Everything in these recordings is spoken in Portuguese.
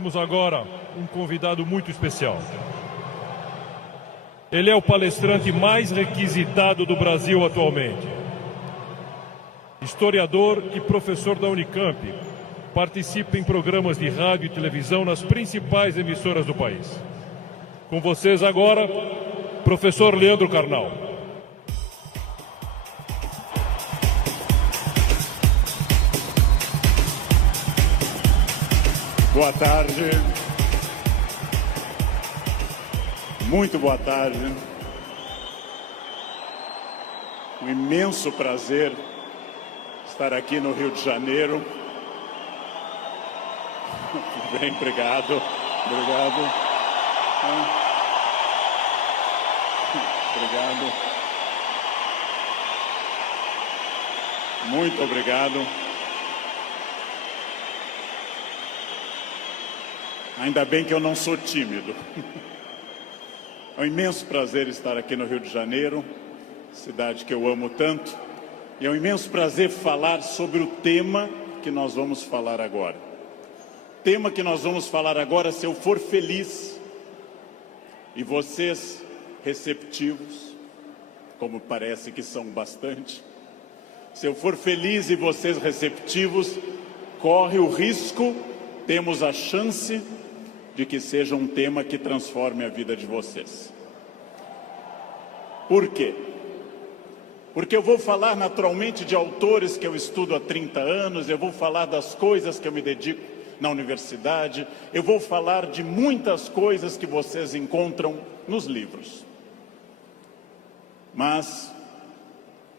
temos agora um convidado muito especial. Ele é o palestrante mais requisitado do Brasil atualmente. Historiador e professor da Unicamp, participa em programas de rádio e televisão nas principais emissoras do país. Com vocês agora, professor Leandro Carnal. Boa tarde. Muito boa tarde. Um imenso prazer estar aqui no Rio de Janeiro. Bem, obrigado. Obrigado. Obrigado. Muito obrigado. Ainda bem que eu não sou tímido. É um imenso prazer estar aqui no Rio de Janeiro, cidade que eu amo tanto. E é um imenso prazer falar sobre o tema que nós vamos falar agora. O tema que nós vamos falar agora, se eu for feliz e vocês receptivos, como parece que são bastante, se eu for feliz e vocês receptivos, corre o risco, temos a chance de que seja um tema que transforme a vida de vocês. Por quê? Porque eu vou falar naturalmente de autores que eu estudo há 30 anos, eu vou falar das coisas que eu me dedico na universidade, eu vou falar de muitas coisas que vocês encontram nos livros. Mas,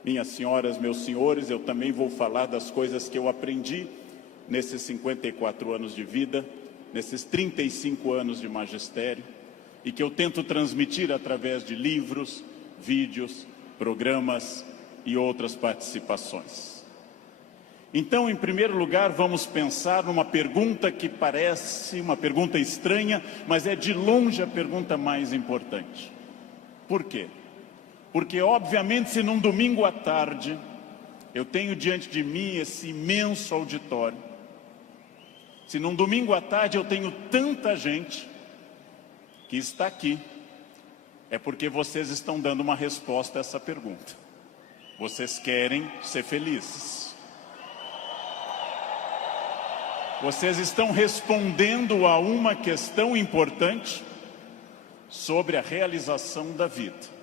minhas senhoras, meus senhores, eu também vou falar das coisas que eu aprendi nesses 54 anos de vida, nesses 35 anos de magistério, e que eu tento transmitir através de livros, vídeos, programas e outras participações. Então, em primeiro lugar, vamos pensar numa pergunta que parece uma pergunta estranha, mas é de longe a pergunta mais importante. Por quê? Porque, obviamente, se num domingo à tarde eu tenho diante de mim esse imenso auditório, se num domingo à tarde eu tenho tanta gente que está aqui, é porque vocês estão dando uma resposta a essa pergunta. Vocês querem ser felizes. Vocês estão respondendo a uma questão importante sobre a realização da vida.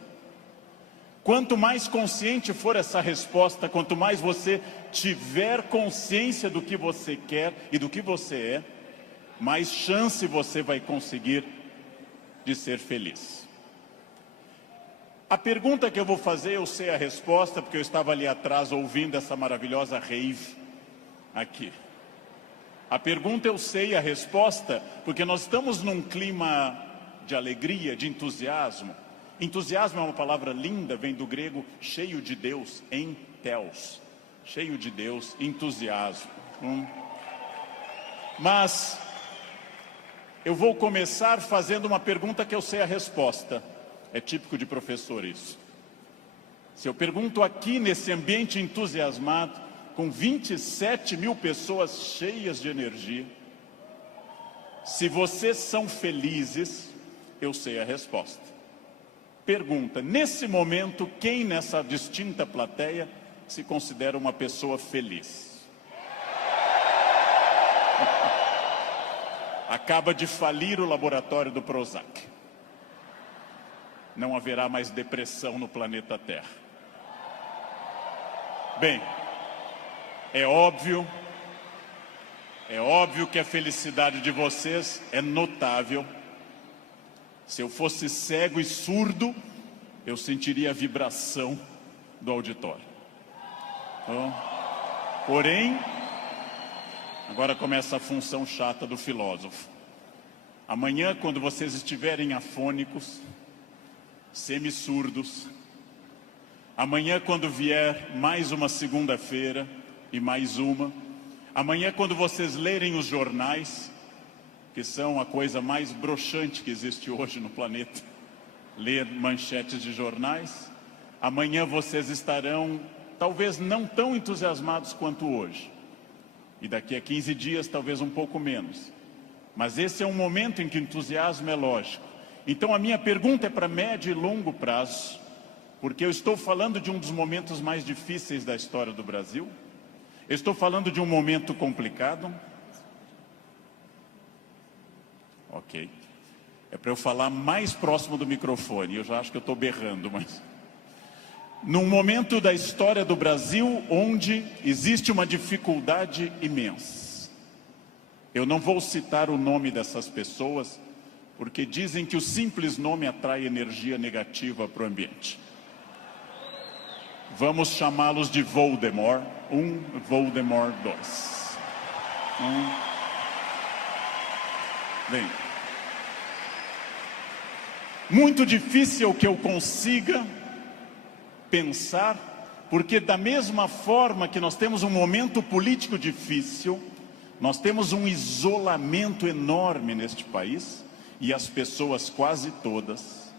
Quanto mais consciente for essa resposta, quanto mais você tiver consciência do que você quer e do que você é, mais chance você vai conseguir de ser feliz. A pergunta que eu vou fazer, eu sei a resposta, porque eu estava ali atrás ouvindo essa maravilhosa rave aqui. A pergunta eu sei a resposta, porque nós estamos num clima de alegria, de entusiasmo. Entusiasmo é uma palavra linda, vem do grego cheio de Deus, entheos. Cheio de Deus, entusiasmo. Mas eu vou começar fazendo uma pergunta que eu sei a resposta. É típico de professor isso. Se eu pergunto aqui nesse ambiente entusiasmado, com 27 mil pessoas cheias de energia, se vocês são felizes, eu sei a resposta. Pergunta, nesse momento, quem nessa distinta plateia se considera uma pessoa feliz? Acaba de falir o laboratório do Prozac. Não haverá mais depressão no planeta Terra. Bem, é óbvio que a felicidade de vocês é notável. Se eu fosse cego e surdo, eu sentiria a vibração do auditório. Porém, agora começa a função chata do filósofo. Amanhã, quando vocês estiverem afônicos, semi-surdos, amanhã, quando vier mais uma segunda-feira e mais uma, amanhã, quando vocês lerem os jornais, que são a coisa mais broxante que existe hoje no planeta, ler manchetes de jornais, amanhã vocês estarão talvez não tão entusiasmados quanto hoje. E daqui a 15 dias, talvez um pouco menos. Mas esse é um momento em que o entusiasmo é lógico. Então a minha pergunta é para médio e longo prazo, porque eu estou falando de um dos momentos mais difíceis da história do Brasil. Eu estou falando de um momento complicado. Ok. É para eu falar mais próximo do microfone. Eu já acho que eu estou berrando, mas... Num momento da história do Brasil onde existe uma dificuldade imensa. Eu não vou citar o nome dessas pessoas, porque dizem que o simples nome atrai energia negativa para o ambiente. Vamos chamá-los de Voldemort 1, Voldemort 2. Bem, muito difícil que eu consiga pensar, porque da mesma forma que nós temos um momento político difícil, nós temos um isolamento enorme neste país, e as pessoas quase todas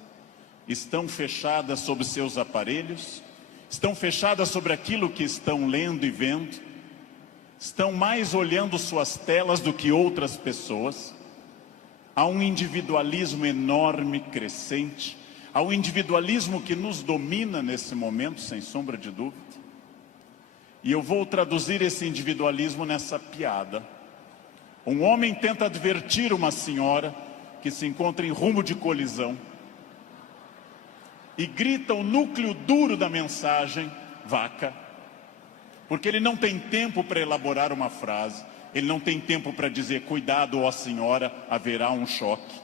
estão fechadas sobre seus aparelhos, estão fechadas sobre aquilo que estão lendo e vendo, estão mais olhando suas telas do que outras pessoas. Há um individualismo enorme, crescente. Há um individualismo que nos domina nesse momento, sem sombra de dúvida. E eu vou traduzir esse individualismo nessa piada. Um homem tenta advertir uma senhora que se encontra em rumo de colisão e grita o núcleo duro da mensagem: vaca. Porque ele não tem tempo para elaborar uma frase, ele não tem tempo para dizer: cuidado, ó senhora, haverá um choque.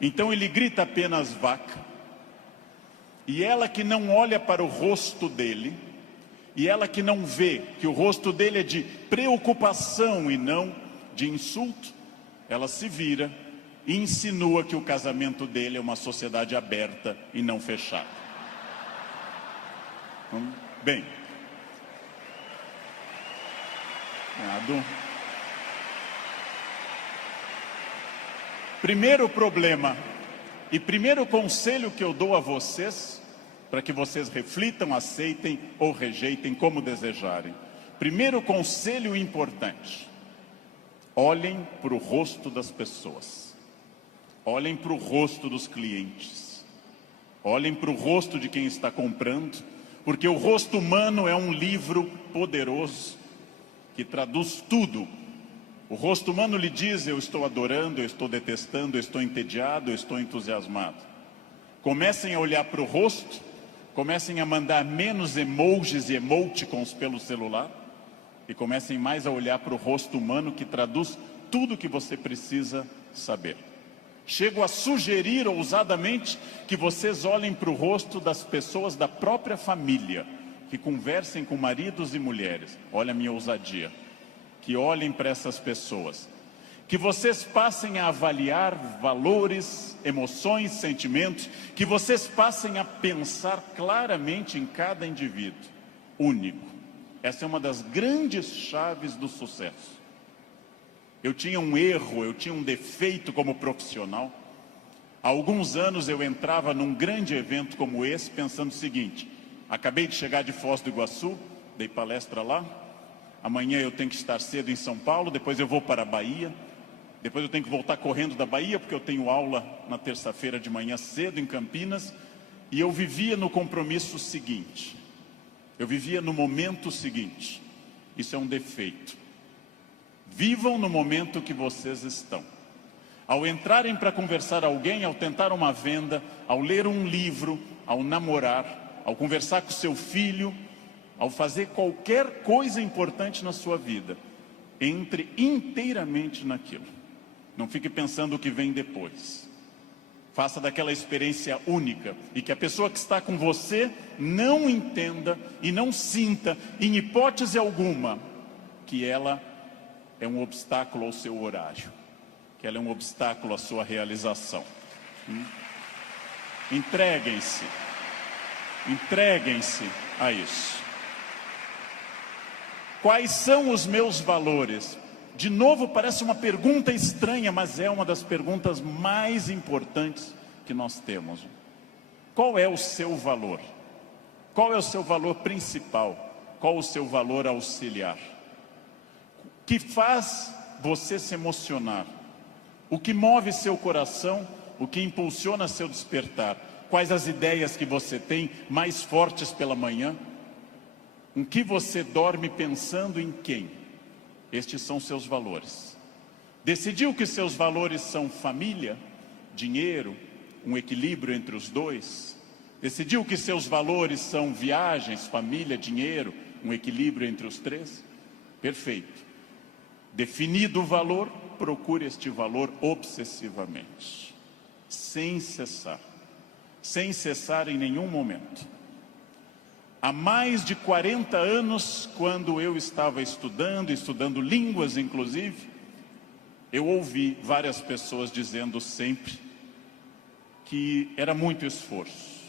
Então ele grita apenas vaca. E ela que não olha para o rosto dele, e ela que não vê que o rosto dele é de preocupação e não de insulto, ela se vira e insinua que o casamento dele é uma sociedade aberta e não fechada. Bem, primeiro problema e primeiro conselho que eu dou a vocês, para que vocês reflitam, aceitem ou rejeitem como desejarem. Primeiro conselho importante: olhem para o rosto das pessoas. Olhem para o rosto dos clientes. Olhem para o rosto de quem está comprando, porque o rosto humano é um livro poderoso que traduz tudo. O rosto humano lhe diz: eu estou adorando, eu estou detestando, eu estou entediado, eu estou entusiasmado. Comecem a olhar para o rosto, comecem a mandar menos emojis e emoticons pelo celular e comecem mais a olhar para o rosto humano, que traduz tudo o que você precisa saber. Chego a sugerir ousadamente que vocês olhem para o rosto das pessoas da própria família, que conversem com maridos e mulheres. Olha a minha ousadia. Que olhem para essas pessoas. Que vocês passem a avaliar valores, emoções, sentimentos. Que vocês passem a pensar claramente em cada indivíduo único. Essa é uma das grandes chaves do sucesso. Eu tinha um erro, eu tinha um defeito como profissional. Há alguns anos eu entrava num grande evento como esse pensando o seguinte: acabei de chegar de Foz do Iguaçu, dei palestra lá, amanhã eu tenho que estar cedo em São Paulo, depois eu vou para a Bahia, depois eu tenho que voltar correndo da Bahia, porque eu tenho aula na terça-feira de manhã cedo em Campinas, e eu vivia no compromisso seguinte, eu vivia no momento seguinte. Isso é um defeito. Vivam no momento que vocês estão. Ao entrarem para conversar alguém, ao tentar uma venda, ao ler um livro, ao namorar, ao conversar com seu filho, ao fazer qualquer coisa importante na sua vida, entre inteiramente naquilo. Não fique pensando o que vem depois. Faça daquela experiência única, e que a pessoa que está com você não entenda e não sinta, em hipótese alguma, que ela é um obstáculo ao seu horário, que ela é um obstáculo à sua realização. Entreguem-se a isso. Quais são os meus valores? De novo, parece uma pergunta estranha, mas é uma das perguntas mais importantes que nós temos. Qual é o seu valor? Qual é o seu valor principal? Qual o seu valor auxiliar? Que faz você se emocionar? O que move seu coração, o que impulsiona seu despertar? Quais as ideias que você tem mais fortes pela manhã? Com que você dorme pensando em quem? Estes são seus valores. Decidiu que seus valores são família, dinheiro, um equilíbrio entre os dois? Decidiu que seus valores são viagens, família, dinheiro, um equilíbrio entre os três? Perfeito. Definido o valor, procure este valor obsessivamente, sem cessar em nenhum momento. Há mais de 40 anos, quando eu estava estudando línguas inclusive, eu ouvi várias pessoas dizendo sempre que era muito esforço.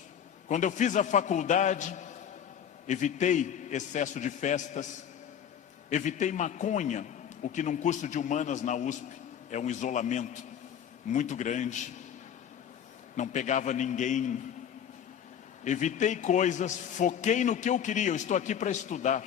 Quando eu fiz a faculdade, evitei excesso de festas, evitei maconha, o que num curso de humanas na USP é um isolamento muito grande. Não pegava ninguém. Evitei coisas, foquei no que eu queria. Eu estou aqui para estudar.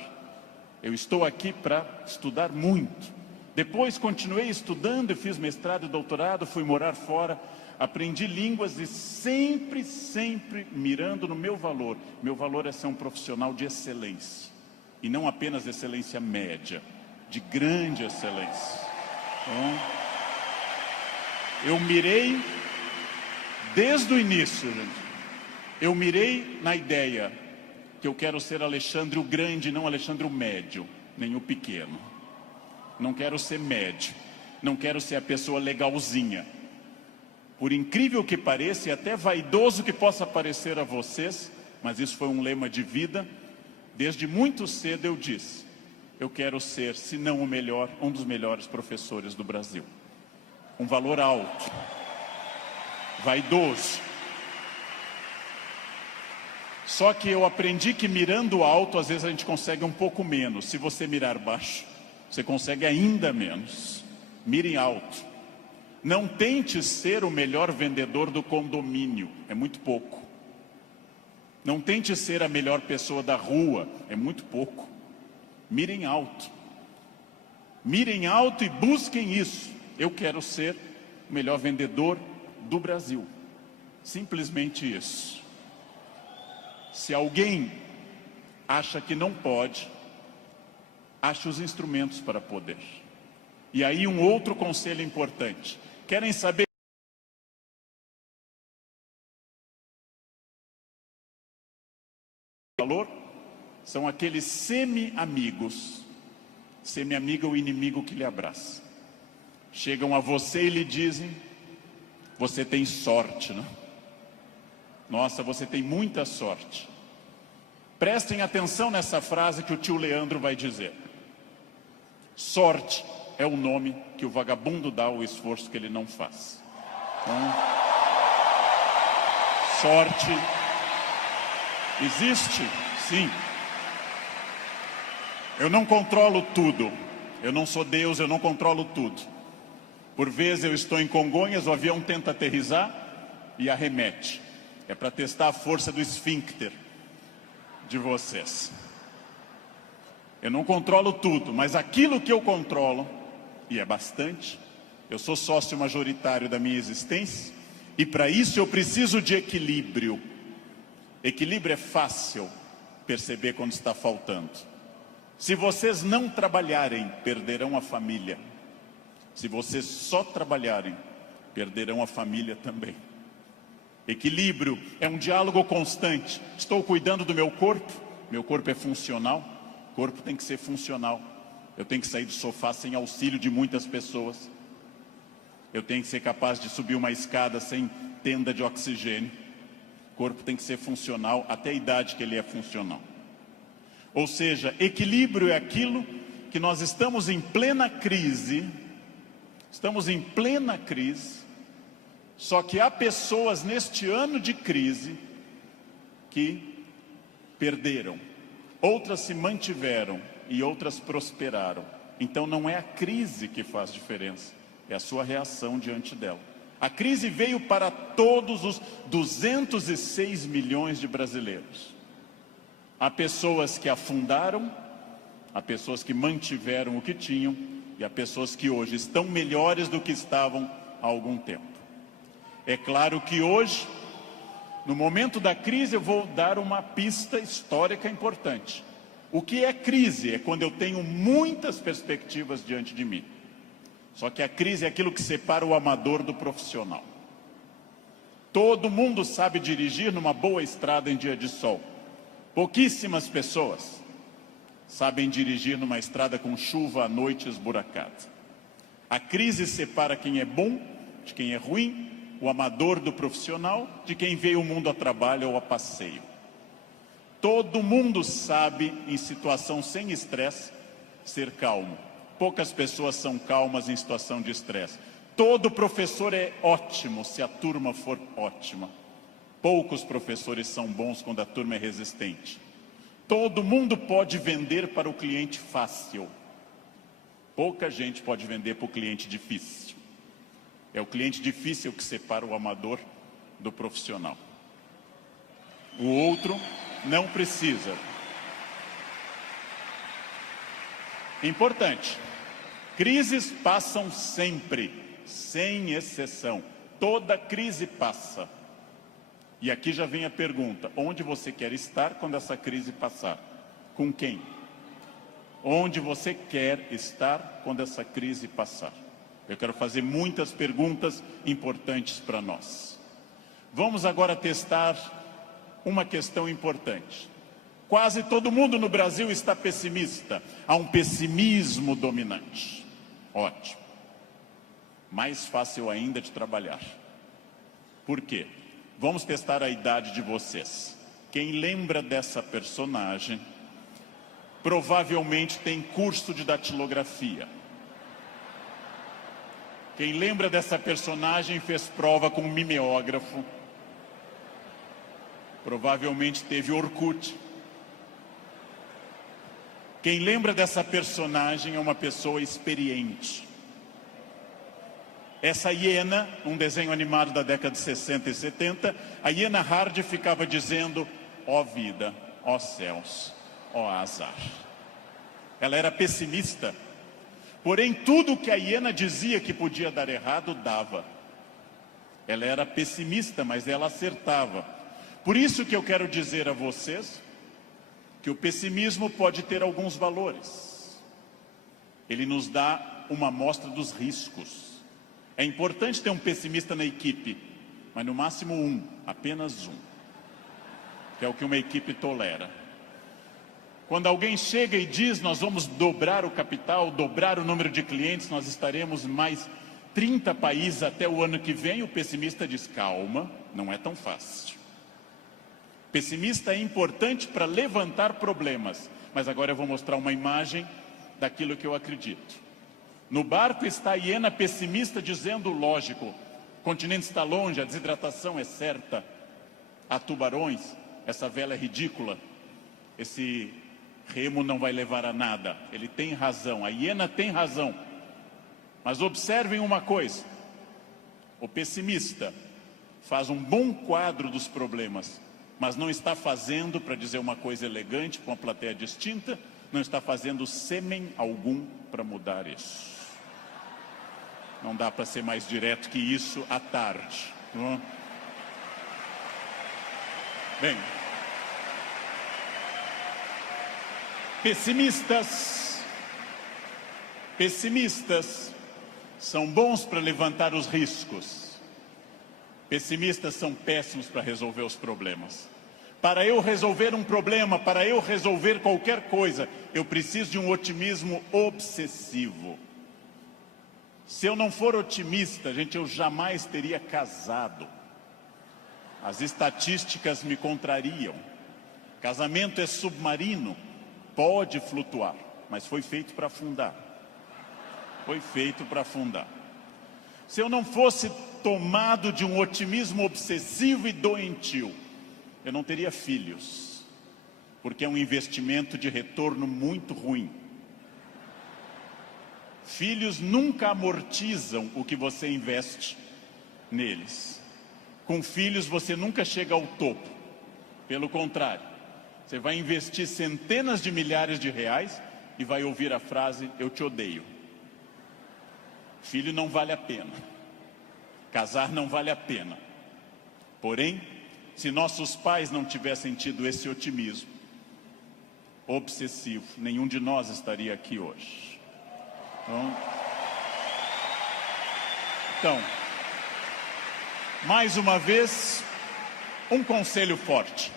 Eu estou aqui para estudar muito. Depois continuei estudando e fiz mestrado e doutorado, fui morar fora, aprendi línguas e sempre mirando no meu valor. Meu valor é ser um profissional de excelência. E não apenas excelência média, de grande excelência. Então, eu mirei desde o início, gente. Eu mirei na ideia que eu quero ser Alexandre o Grande, não Alexandre o Médio, nem o Pequeno. Não quero ser médio, não quero ser a pessoa legalzinha. Por incrível que pareça, e até vaidoso que possa parecer a vocês, mas isso foi um lema de vida, desde muito cedo eu disse, eu quero ser, se não o melhor, um dos melhores professores do Brasil. Um valor alto, vaidoso. Só que eu aprendi que mirando alto, às vezes a gente consegue um pouco menos. Se você mirar baixo, você consegue ainda menos. Mire alto. Não tente ser o melhor vendedor do condomínio, é muito pouco. Não tente ser a melhor pessoa da rua, é muito pouco. Mirem alto. Mirem alto e busquem isso. Eu quero ser o melhor vendedor do Brasil. Simplesmente isso. Se alguém acha que não pode, ache os instrumentos para poder. E aí um outro conselho importante. Querem saber o valor? São aqueles semi-amigos. Semi-amigo é o inimigo que lhe abraça. Chegam a você e lhe dizem, você tem sorte, né? Nossa, você tem muita sorte. Prestem atenção nessa frase que o tio Leandro vai dizer. Sorte é o nome que o vagabundo dá ao esforço que ele não faz. Então, sorte existe, sim. Eu não controlo tudo. Eu não sou Deus, eu não controlo tudo. Por vezes eu estou em Congonhas, o avião tenta aterrissar e arremete. É para testar a força do esfíncter de vocês. Eu não controlo tudo, mas aquilo que eu controlo, e é bastante, eu sou sócio majoritário da minha existência, e para isso eu preciso de equilíbrio. Equilíbrio é fácil perceber quando está faltando. Se vocês não trabalharem, perderão a família. Se vocês só trabalharem, perderão a família também. Equilíbrio é um diálogo constante. Estou cuidando do meu corpo é funcional, o corpo tem que ser funcional. Eu tenho que sair do sofá sem auxílio de muitas pessoas. Eu tenho que ser capaz de subir uma escada sem tenda de oxigênio. O corpo tem que ser funcional até a idade que ele é funcional. Ou seja, equilíbrio é aquilo que nós estamos em plena crise. Estamos em plena crise. Só que há pessoas neste ano de crise que perderam, outras se mantiveram e outras prosperaram. Então não é a crise que faz diferença, é a sua reação diante dela. A crise veio para todos os 206 milhões de brasileiros. Há pessoas que afundaram, há pessoas que mantiveram o que tinham e há pessoas que hoje estão melhores do que estavam há algum tempo. É claro que hoje, no momento da crise, eu vou dar uma pista histórica importante. O que é crise? É quando eu tenho muitas perspectivas diante de mim. Só que a crise é aquilo que separa o amador do profissional. Todo mundo sabe dirigir numa boa estrada em dia de sol. Pouquíssimas pessoas sabem dirigir numa estrada com chuva à noite esburacada. A crise separa quem é bom de quem é ruim, o amador do profissional, de quem veio o mundo a trabalho ou a passeio. Todo mundo sabe, em situação sem estresse, ser calmo. Poucas pessoas são calmas em situação de estresse. Todo professor é ótimo se a turma for ótima. Poucos professores são bons quando a turma é resistente. Todo mundo pode vender para o cliente fácil. Pouca gente pode vender para o cliente difícil. É o cliente difícil que separa o amador do profissional. O outro não precisa. Importante. Crises passam sempre, sem exceção. Toda crise passa. E aqui já vem a pergunta: onde você quer estar quando essa crise passar? Com quem? Onde você quer estar quando essa crise passar? Eu quero fazer muitas perguntas importantes para nós. Vamos agora testar uma questão importante. Quase todo mundo no Brasil está pessimista. Há um pessimismo dominante. Ótimo. Mais fácil ainda de trabalhar. Por quê? Vamos testar a idade de vocês. Quem lembra dessa personagem, provavelmente tem curso de datilografia. Quem lembra dessa personagem fez prova com um mimeógrafo. Provavelmente teve Orkut. Quem lembra dessa personagem é uma pessoa experiente. Essa hiena, um desenho animado da década de 60 e 70, a hiena Hard ficava dizendo: ó vida, ó céus, ó azar. Ela era pessimista, porém tudo que a hiena dizia que podia dar errado, dava. Ela era pessimista, mas ela acertava. Por isso que eu quero dizer a vocês que o pessimismo pode ter alguns valores. Ele nos dá uma amostra dos riscos. É importante ter um pessimista na equipe, mas no máximo um, apenas um, que é o que uma equipe tolera. Quando alguém chega e diz: nós vamos dobrar o capital, dobrar o número de clientes, nós estaremos em mais 30 países até o ano que vem, o pessimista diz: calma, não é tão fácil. Pessimista é importante para levantar problemas, mas agora eu vou mostrar uma imagem daquilo que eu acredito. No barco está a hiena pessimista dizendo: lógico, o continente está longe, a desidratação é certa, há tubarões, essa vela é ridícula, esse remo não vai levar a nada. Ele tem razão, a hiena tem razão. Mas observem uma coisa: o pessimista faz um bom quadro dos problemas, mas não está fazendo, para dizer uma coisa elegante para uma plateia distinta, não está fazendo sêmen algum para mudar isso. Não dá para ser mais direto que isso à tarde. Não? Bem, pessimistas são bons para levantar os riscos. Pessimistas são péssimos para resolver os problemas. Para eu resolver um problema, para eu resolver qualquer coisa, eu preciso de um otimismo obsessivo. Se eu não for otimista, gente, eu jamais teria casado. As estatísticas me contrariam. Casamento é submarino, pode flutuar, mas foi feito para afundar. Foi feito para afundar. Se eu não fosse tomado de um otimismo obsessivo e doentio, eu não teria filhos, porque é um investimento de retorno muito ruim. Filhos nunca amortizam o que você investe neles. Com filhos você nunca chega ao topo. Pelo contrário, você vai investir centenas de milhares de reais e vai ouvir a frase: eu te odeio. Filho não vale a pena. Casar não vale a pena. Porém, se nossos pais não tivessem tido esse otimismo obsessivo, nenhum de nós estaria aqui hoje. Então, mais uma vez, um conselho forte.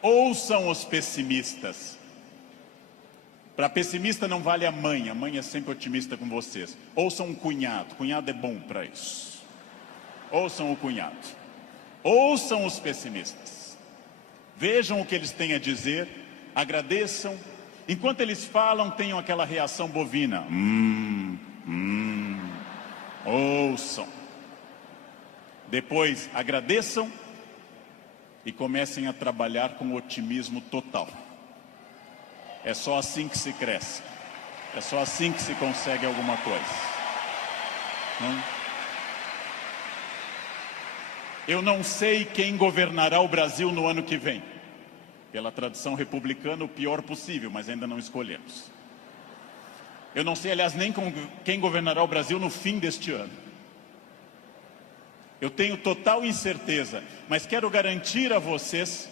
Ouçam os pessimistas. Para pessimista não vale a mãe é sempre otimista com vocês. Ouçam um cunhado é bom para isso. Ouçam o cunhado. Ouçam os pessimistas. Vejam o que eles têm a dizer, agradeçam. Enquanto eles falam, tenham aquela reação bovina. Ouçam. Depois agradeçam e comecem a trabalhar com otimismo total. É só assim que se cresce. É só assim que se consegue alguma coisa. Eu não sei quem governará o Brasil no ano que vem. Pela tradição republicana, o pior possível, mas ainda não escolhemos. Eu não sei, aliás, nem quem governará o Brasil no fim deste ano. Eu tenho total incerteza, mas quero garantir a vocês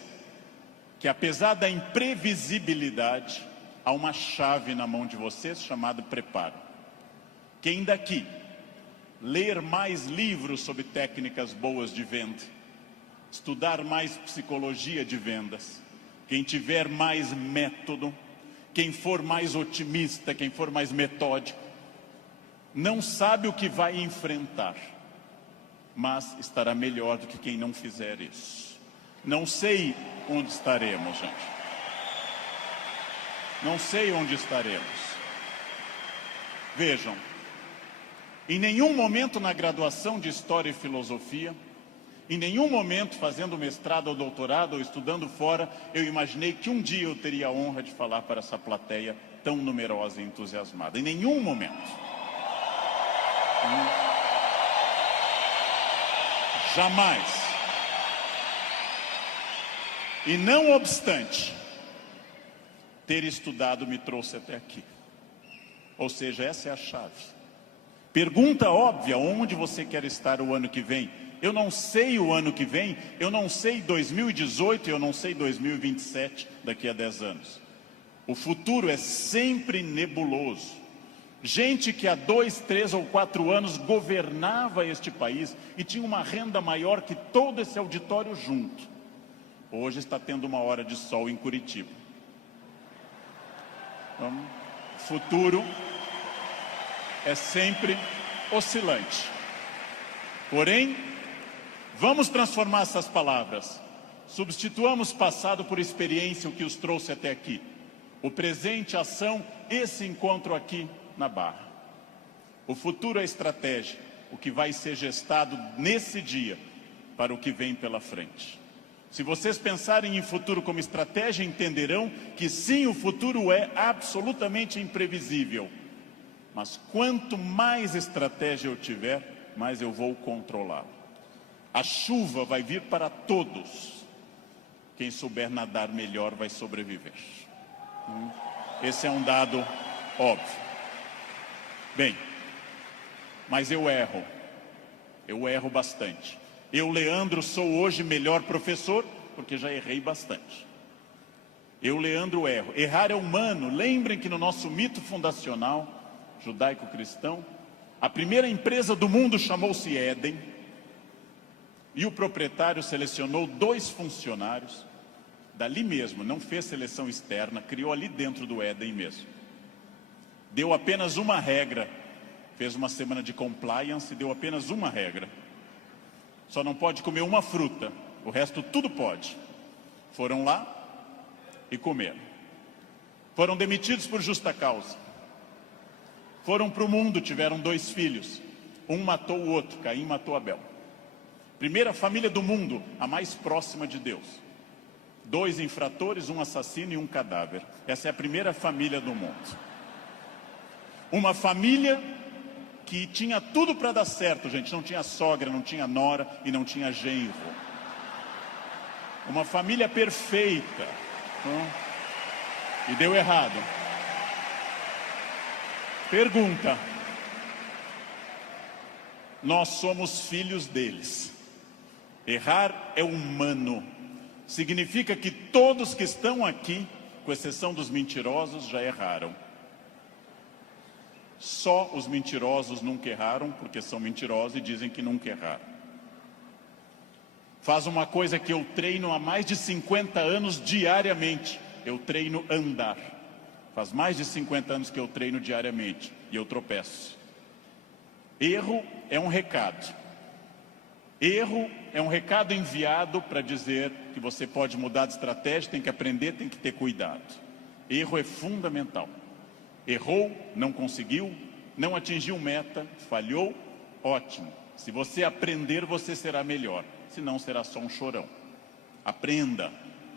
que, apesar da imprevisibilidade, há uma chave na mão de vocês chamada preparo. Quem daqui ler mais livros sobre técnicas boas de venda, estudar mais psicologia de vendas, quem tiver mais método, quem for mais otimista, quem for mais metódico, não sabe o que vai enfrentar, mas estará melhor do que quem não fizer isso. Não sei onde estaremos, gente. Não sei onde estaremos. Vejam, em nenhum momento na graduação de História e Filosofia, em nenhum momento fazendo mestrado ou doutorado ou estudando fora, eu imaginei que um dia eu teria a honra de falar para essa plateia tão numerosa e entusiasmada. Em nenhum momento. Jamais. E não obstante, ter estudado me trouxe até aqui. Ou seja, essa é a chave. Pergunta óbvia, onde você quer estar o ano que vem? Eu não sei o ano que vem, eu não sei 2018, eu não sei 2027, daqui a 10 anos. O futuro é sempre nebuloso. Gente que há 2, 3 ou 4 anos governava este país e tinha uma renda maior que todo esse auditório junto. Hoje está tendo uma hora de sol em Curitiba. Então, o futuro é sempre oscilante. Porém, vamos transformar essas palavras. Substituamos passado por experiência, o que os trouxe até aqui. O presente, ação, esse encontro aqui na Barra. O futuro é estratégia, o que vai ser gestado nesse dia para o que vem pela frente. Se vocês pensarem em futuro como estratégia, entenderão que sim, o futuro é absolutamente imprevisível. Mas quanto mais estratégia eu tiver, mais eu vou controlá-lo. A chuva vai vir para todos. Quem souber nadar melhor vai sobreviver. Esse é um dado óbvio. Bem, mas eu erro bastante. Eu, Leandro, sou hoje melhor professor, porque já errei bastante. Eu, Leandro, erro. Errar é humano. Lembrem que no nosso mito fundacional, judaico-cristão, a primeira empresa do mundo chamou-se Éden, e o proprietário selecionou 2 funcionários, dali mesmo, não fez seleção externa, criou ali dentro do Éden mesmo. Deu apenas uma regra, fez uma semana de compliance e deu apenas uma regra. Só não pode comer uma fruta, o resto tudo pode. Foram lá e comeram. Foram demitidos por justa causa. Foram para o mundo, tiveram 2 filhos. Um matou o outro, Caim matou Abel. Primeira família do mundo, a mais próxima de Deus. 2 infratores, um assassino e um cadáver. Essa é a primeira família do mundo. Uma família que tinha tudo para dar certo, gente. Não tinha sogra, não tinha nora e não tinha genro. Uma família perfeita. E deu errado. Nós somos filhos deles. Errar é humano. Significa que todos que estão aqui, com exceção dos mentirosos, já erraram. Só os mentirosos nunca erraram, porque são mentirosos e dizem que nunca erraram. Faz uma coisa que eu treino há mais de 50 anos diariamente. Eu treino andar. Faz mais de 50 anos que eu treino diariamente e eu tropeço. Erro é um recado. Erro é um recado enviado para dizer que você pode mudar de estratégia, tem que aprender, tem que ter cuidado. Erro é fundamental. Errou, não conseguiu, não atingiu meta, falhou, ótimo. Se você aprender, você será melhor. Senão será só um chorão. Aprenda.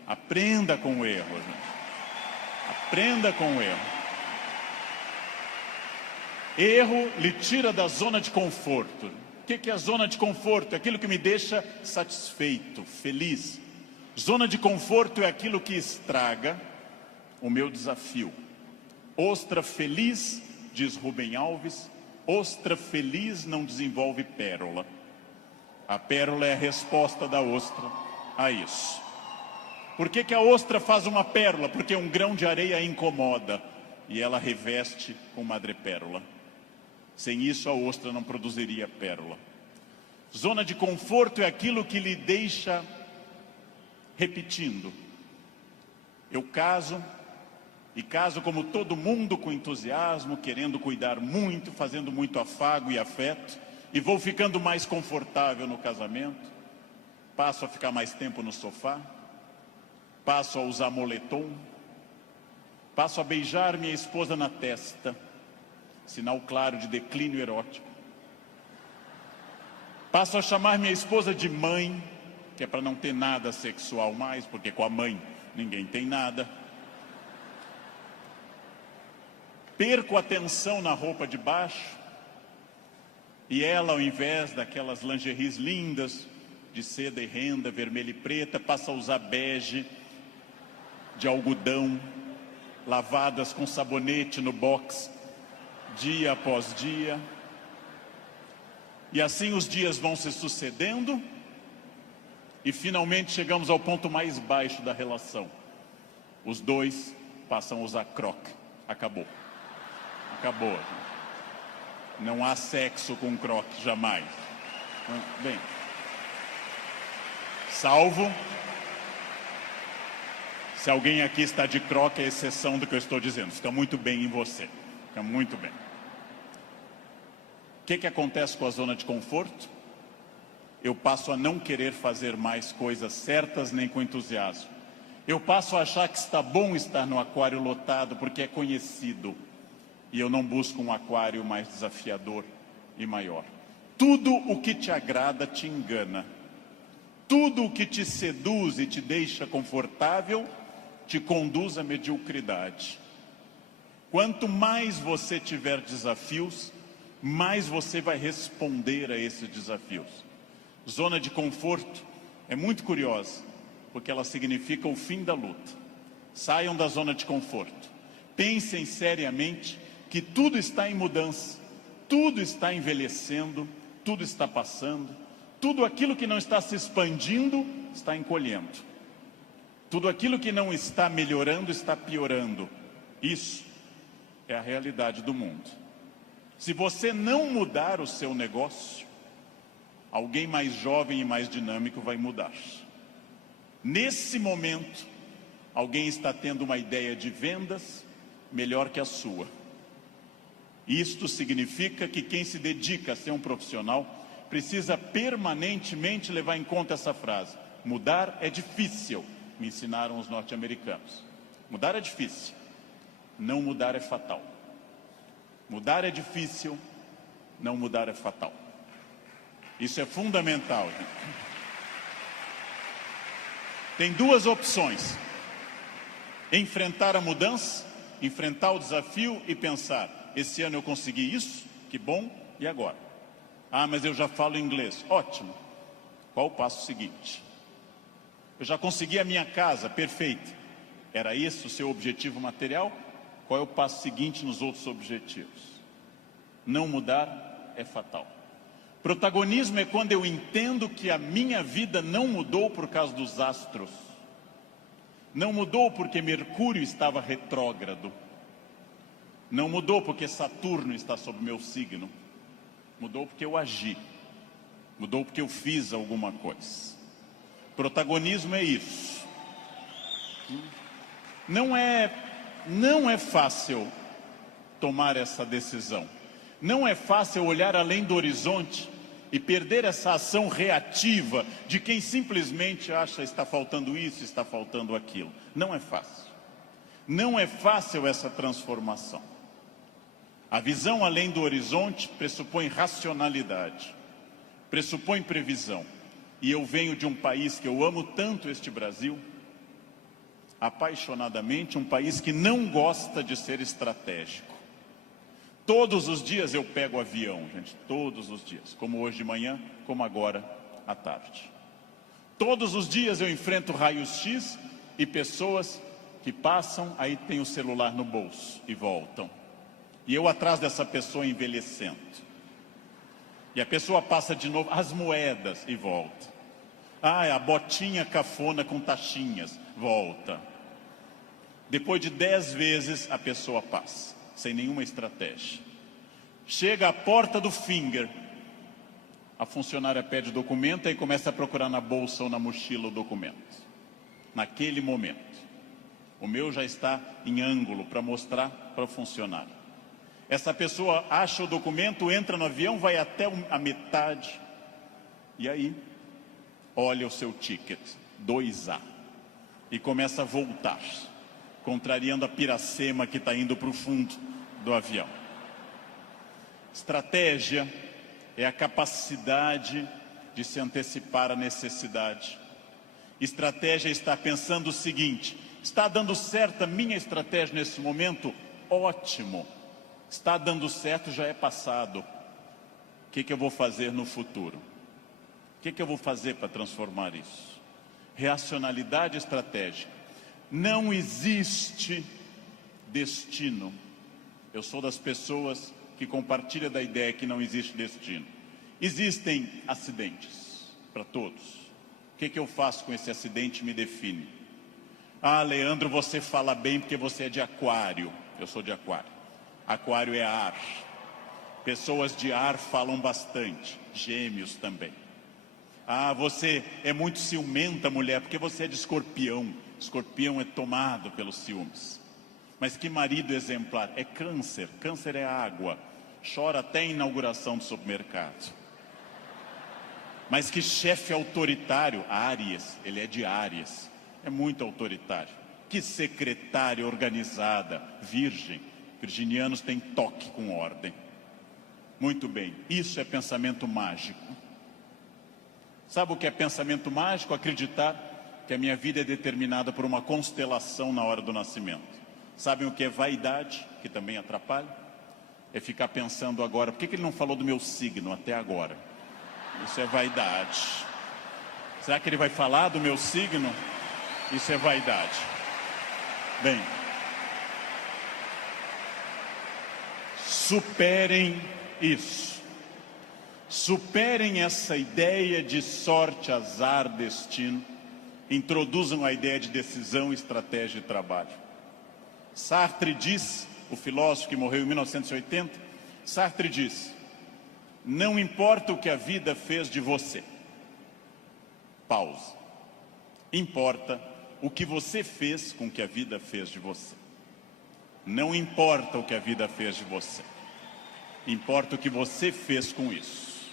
Aprenda com o erro, gente. Aprenda com o erro. Erro lhe tira da zona de conforto. O que é a zona de conforto? É aquilo que me deixa satisfeito, feliz. Zona de conforto é aquilo que estraga o meu desafio. Ostra feliz, diz Rubem Alves, ostra feliz não desenvolve pérola. A pérola é a resposta da ostra a isso. Por que a ostra faz uma pérola? Porque um grão de areia a incomoda e ela reveste com madrepérola. Sem isso a ostra não produziria pérola. Zona de conforto é aquilo que lhe deixa repetindo. Eu caso, e caso como todo mundo com entusiasmo, querendo cuidar muito, fazendo muito afago e afeto, e vou ficando mais confortável no casamento, passo a ficar mais tempo no sofá, passo a usar moletom, passo a beijar minha esposa na testa, sinal claro de declínio erótico. Passo a chamar minha esposa de mãe, que é para não ter nada sexual mais, porque com a mãe ninguém tem nada. Perco a atenção na roupa de baixo, e ela, ao invés daquelas lingeries lindas, de seda e renda, vermelha e preta, passa a usar bege, de algodão, lavadas com sabonete no box, dia após dia. E assim os dias vão se sucedendo, e finalmente chegamos ao ponto mais baixo da relação. Os dois passam a usar croque. Acabou. Acabou. Não há sexo com croque, jamais. Bem, salvo se alguém aqui está de croque, é exceção do que eu estou dizendo. Fica muito bem em você. Fica muito bem. O que acontece com a zona de conforto? Eu passo a não querer fazer mais coisas certas nem com entusiasmo. Eu passo a achar que está bom estar no aquário lotado porque é conhecido. E eu não busco um aquário mais desafiador e maior. Tudo o que te agrada te engana. Tudo o que te seduz e te deixa confortável te conduz à mediocridade. Quanto mais você tiver desafios, mais você vai responder a esses desafios. Zona de conforto é muito curiosa, porque ela significa o fim da luta. Saiam da zona de conforto. Pensem seriamente que tudo está em mudança, tudo está envelhecendo, tudo está passando, tudo aquilo que não está se expandindo está encolhendo. Tudo aquilo que não está melhorando está piorando. Isso é a realidade do mundo. Se você não mudar o seu negócio, alguém mais jovem e mais dinâmico vai mudar. Nesse momento, alguém está tendo uma ideia de vendas melhor que a sua. Isto significa que quem se dedica a ser um profissional precisa permanentemente levar em conta essa frase: mudar é difícil, me ensinaram os norte-americanos. Mudar é difícil, não mudar é fatal. Mudar é difícil, não mudar é fatal. Isso é fundamental, gente. Tem duas opções: enfrentar a mudança, enfrentar o desafio e pensar: esse ano eu consegui isso, que bom, e agora? Ah, mas eu já falo inglês. Ótimo. Qual o passo seguinte? Eu já consegui a minha casa, perfeito. Era esse o seu objetivo material? Qual é o passo seguinte nos outros objetivos? Não mudar é fatal. Protagonismo é quando eu entendo que a minha vida não mudou por causa dos astros. Não mudou porque Mercúrio estava retrógrado. Não mudou porque Saturno está sob meu signo. Mudou porque eu agi. Mudou porque eu fiz alguma coisa. Protagonismo é isso. Não é fácil tomar essa decisão. Não é fácil olhar além do horizonte e perder essa ação reativa de quem simplesmente acha está faltando isso, está faltando aquilo. Não é fácil. Não é fácil essa transformação. A visão além do horizonte pressupõe racionalidade, pressupõe previsão. E eu venho de um país que eu amo tanto, este Brasil, apaixonadamente, um país que não gosta de ser estratégico. Todos os dias eu pego avião, gente, todos os dias, como hoje de manhã, como agora à tarde. Todos os dias eu enfrento raios-x e pessoas que passam, aí tem o celular no bolso e voltam. E eu atrás dessa pessoa envelhecendo. E a pessoa passa de novo, as moedas e volta. A botinha cafona com taxinhas, volta. Depois de 10 vezes a pessoa passa, sem nenhuma estratégia. Chega à porta do Finger, a funcionária pede o documento e começa a procurar na bolsa ou na mochila o documento. Naquele momento, o meu já está em ângulo para mostrar para o funcionário. Essa pessoa acha o documento, entra no avião, vai até a metade e aí olha o seu ticket, 2A, e começa a voltar, contrariando a piracema que está indo para o fundo do avião. Estratégia é a capacidade de se antecipar à necessidade. Estratégia é estar pensando o seguinte: está dando certo a minha estratégia nesse momento? Ótimo. Está dando certo, já é passado. O que eu vou fazer no futuro? O que eu vou fazer para transformar isso? Racionalidade estratégica. Não existe destino. Eu sou das pessoas que compartilha da ideia que não existe destino. Existem acidentes para todos. O que eu faço com esse acidente me define. Leandro, você fala bem porque você é de aquário. Eu sou de aquário. Aquário é ar. Pessoas de ar falam bastante. Gêmeos também. Você é muito ciumenta, mulher, porque você é de escorpião. Escorpião é tomado pelos ciúmes. Mas que marido exemplar? É câncer. Câncer é água. Chora até a inauguração do supermercado. Mas que chefe autoritário? Áries. Ele é de Áries. É muito autoritário. Que secretária organizada? Virgem. Virginianos têm toque com ordem. Muito bem. Isso é pensamento mágico. Sabe o que é pensamento mágico? Acreditar que a minha vida é determinada por uma constelação na hora do nascimento. Sabem o que é vaidade, que também atrapalha? É ficar pensando agora, por que ele não falou do meu signo até agora? Isso é vaidade. Será que ele vai falar do meu signo? Isso é vaidade. Bem, superem isso. Superem essa ideia de sorte, azar, destino. Introduzam a ideia de decisão, estratégia e trabalho. Sartre diz, o filósofo que morreu em 1980, Sartre diz: não importa o que a vida fez de você. Pausa. Importa o que você fez com o que a vida fez de você. Não importa o que a vida fez de você. Importa o que você fez com isso.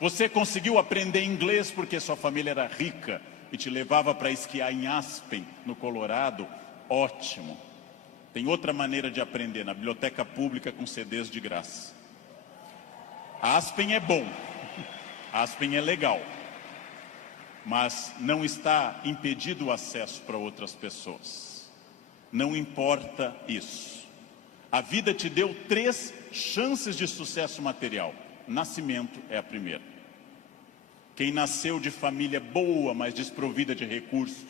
Você conseguiu aprender inglês porque sua família era rica e te levava para esquiar em Aspen, no Colorado? Ótimo. Tem outra maneira de aprender, na biblioteca pública com CDs de graça. Aspen é bom, Aspen é legal, mas não está impedido o acesso para outras pessoas. Não importa isso. A vida te deu 3 chances de sucesso material. Nascimento é a primeira. Quem nasceu de família boa, mas desprovida de recursos,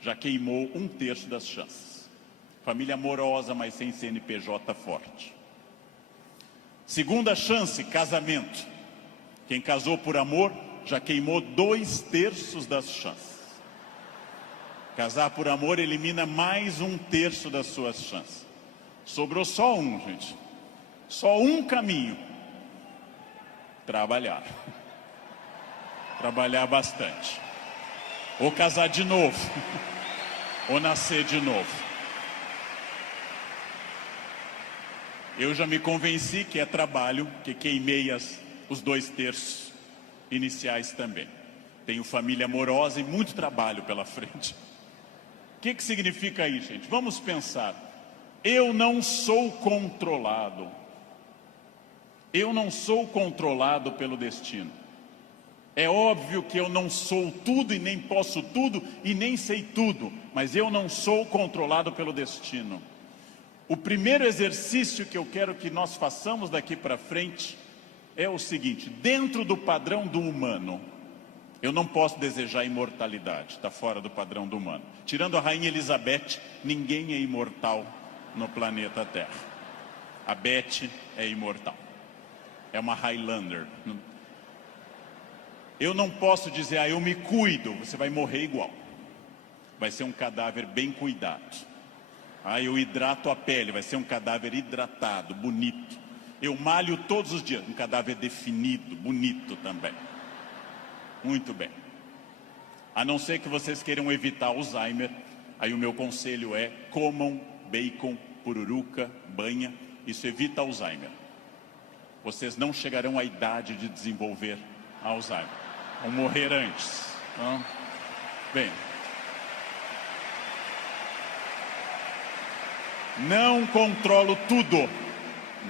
já queimou 1/3 das chances. Família amorosa, mas sem CNPJ forte. Segunda chance, casamento. Quem casou por amor já queimou 2/3 das chances. Casar por amor elimina mais 1/3 das suas chances. Sobrou só um, gente. Só um caminho. Trabalhar. Trabalhar bastante. Ou casar de novo. Ou nascer de novo. Eu já me convenci que é trabalho, que queimei os 2/3 iniciais também. Tenho família amorosa e muito trabalho pela frente. O que significa isso, gente? Vamos pensar. Eu não sou controlado. Eu não sou controlado pelo destino. É óbvio que eu não sou tudo e nem posso tudo e nem sei tudo, mas eu não sou controlado pelo destino. O primeiro exercício que eu quero que nós façamos daqui para frente é o seguinte: dentro do padrão do humano, eu não posso desejar imortalidade, está fora do padrão do humano. Tirando a Rainha Elizabeth, ninguém é imortal no planeta Terra. A Beth é imortal, é uma Highlander. Eu não posso dizer, eu me cuido, você vai morrer igual. Vai ser um cadáver bem cuidado. Eu hidrato a pele, vai ser um cadáver hidratado, bonito. Eu malho todos os dias, um cadáver definido, bonito também. Muito bem. A não ser que vocês queiram evitar Alzheimer, aí o meu conselho é: comam bacon, pururuca, banha, isso evita Alzheimer. Vocês não chegarão à idade de desenvolver Alzheimer. Vão morrer antes. Então, bem. Não controlo tudo.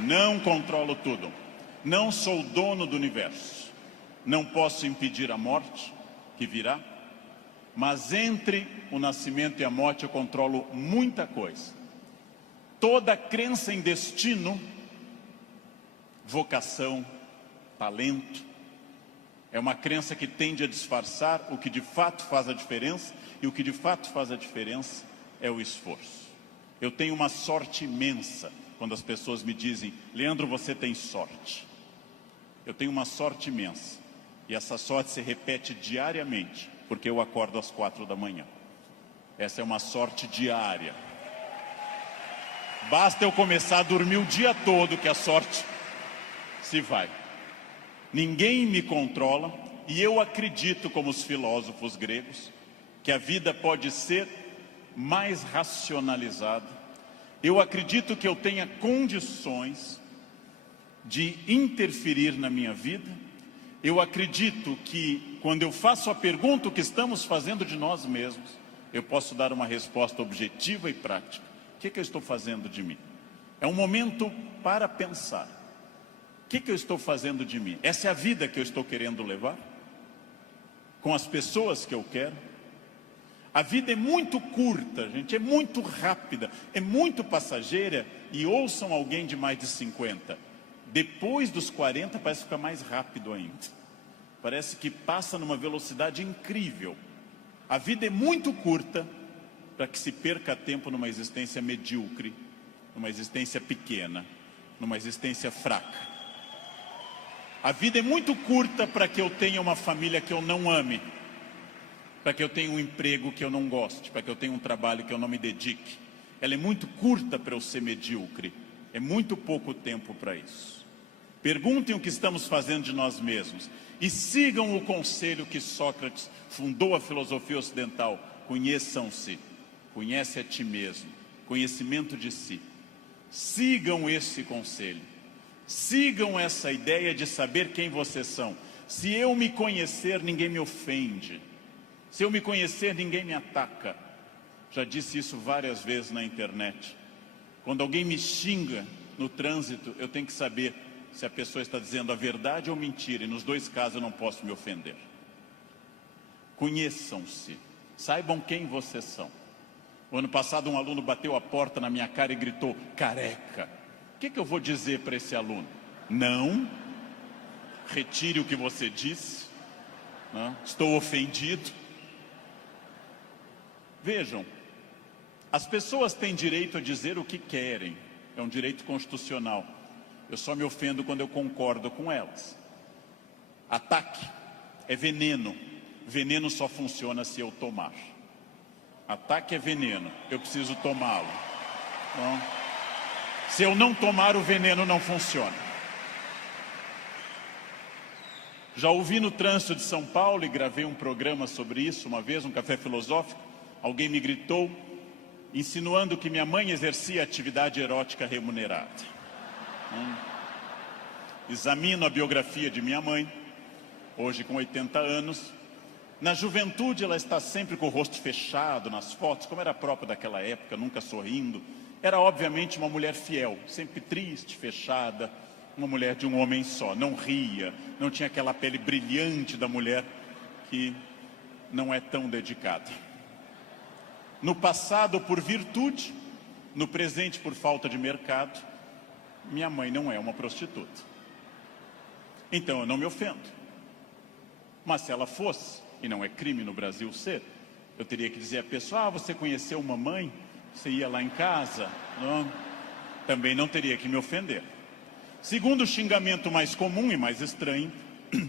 Não controlo tudo. Não sou dono do universo. Não posso impedir a morte, que virá. Mas entre o nascimento e a morte eu controlo muita coisa. Toda crença em destino, vocação, talento, é uma crença que tende a disfarçar o que de fato faz a diferença. E o que de fato faz a diferença é o esforço. Eu tenho uma sorte imensa quando as pessoas me dizem: Leandro, você tem sorte. Eu tenho uma sorte imensa. E essa sorte se repete diariamente, porque eu acordo às 4 da manhã. Essa é uma sorte diária. Basta eu começar a dormir o dia todo que a sorte se vai. Ninguém me controla e eu acredito, como os filósofos gregos, que a vida pode ser mais racionalizada. Eu acredito que eu tenha condições de interferir na minha vida. Eu acredito que quando eu faço a pergunta, o que estamos fazendo de nós mesmos, eu posso dar uma resposta objetiva e prática. O que eu estou fazendo de mim? É um momento para pensar. O que eu estou fazendo de mim? Essa é a vida que eu estou querendo levar? Com as pessoas que eu quero? A vida é muito curta, gente, é muito rápida, é muito passageira. E ouçam alguém de mais de 50. Depois dos 40 parece ficar mais rápido ainda. Parece que passa numa velocidade incrível. A vida é muito curta para que se perca tempo numa existência medíocre, numa existência pequena, numa existência fraca. A vida é muito curta para que eu tenha uma família que eu não ame, para que eu tenha um emprego que eu não goste, para que eu tenha um trabalho que eu não me dedique. Ela é muito curta para eu ser medíocre. É muito pouco tempo para isso. Perguntem o que estamos fazendo de nós mesmos e sigam o conselho que Sócrates fundou a filosofia ocidental: conheçam-se, conhece a ti mesmo, conhecimento de si. Sigam esse conselho. Sigam essa ideia de saber quem vocês são. Se eu me conhecer, ninguém me ofende. Se eu me conhecer, ninguém me ataca. Já disse isso várias vezes na internet. Quando alguém me xinga no trânsito, eu tenho que saber se a pessoa está dizendo a verdade ou mentira. E nos dois casos eu não posso me ofender. Conheçam-se. Saibam quem vocês são. O ano passado um aluno bateu a porta na minha cara e gritou: careca. O que eu vou dizer para esse aluno? Não. Retire o que você disse. Não. Estou ofendido. Vejam, as pessoas têm direito a dizer o que querem. É um direito constitucional. Eu só me ofendo quando eu concordo com elas. Ataque é veneno. Veneno só funciona se eu tomar. Ataque é veneno, eu preciso tomá-lo. Então, se eu não tomar, o veneno não funciona. Já ouvi no trânsito de São Paulo e gravei um programa sobre isso uma vez, um café filosófico. Alguém me gritou, insinuando que minha mãe exercia atividade erótica remunerada. Examino a biografia de minha mãe, hoje com 80 anos. Na juventude ela está sempre com o rosto fechado nas fotos, como era próprio daquela época, nunca sorrindo. Era obviamente uma mulher fiel, sempre triste, fechada, uma mulher de um homem só. Não ria, não tinha aquela pele brilhante da mulher que não é tão dedicada. No passado por virtude, no presente por falta de mercado, minha mãe não é uma prostituta. Então eu não me ofendo. Mas se ela fosse, e não é crime no Brasil ser, eu teria que dizer à pessoa, você conheceu mamãe? Você ia lá em casa? Não. Também não teria que me ofender. Segundo xingamento mais comum e mais estranho,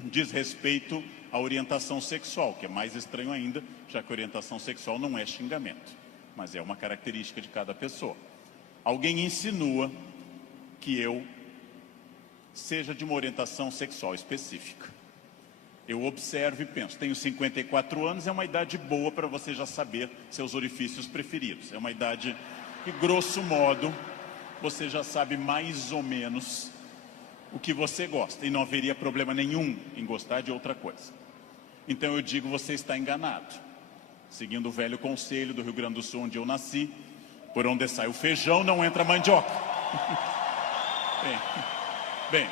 diz respeito à orientação sexual, que é mais estranho ainda, já que orientação sexual não é xingamento, mas é uma característica de cada pessoa. Alguém insinua que eu seja de uma orientação sexual específica. Eu observo e penso, tenho 54 anos, é uma idade boa para você já saber seus orifícios preferidos. É uma idade que, grosso modo, você já sabe mais ou menos o que você gosta. E não haveria problema nenhum em gostar de outra coisa. Então eu digo, você está enganado. Seguindo o velho conselho do Rio Grande do Sul, onde eu nasci, por onde sai o feijão, não entra mandioca. Bem,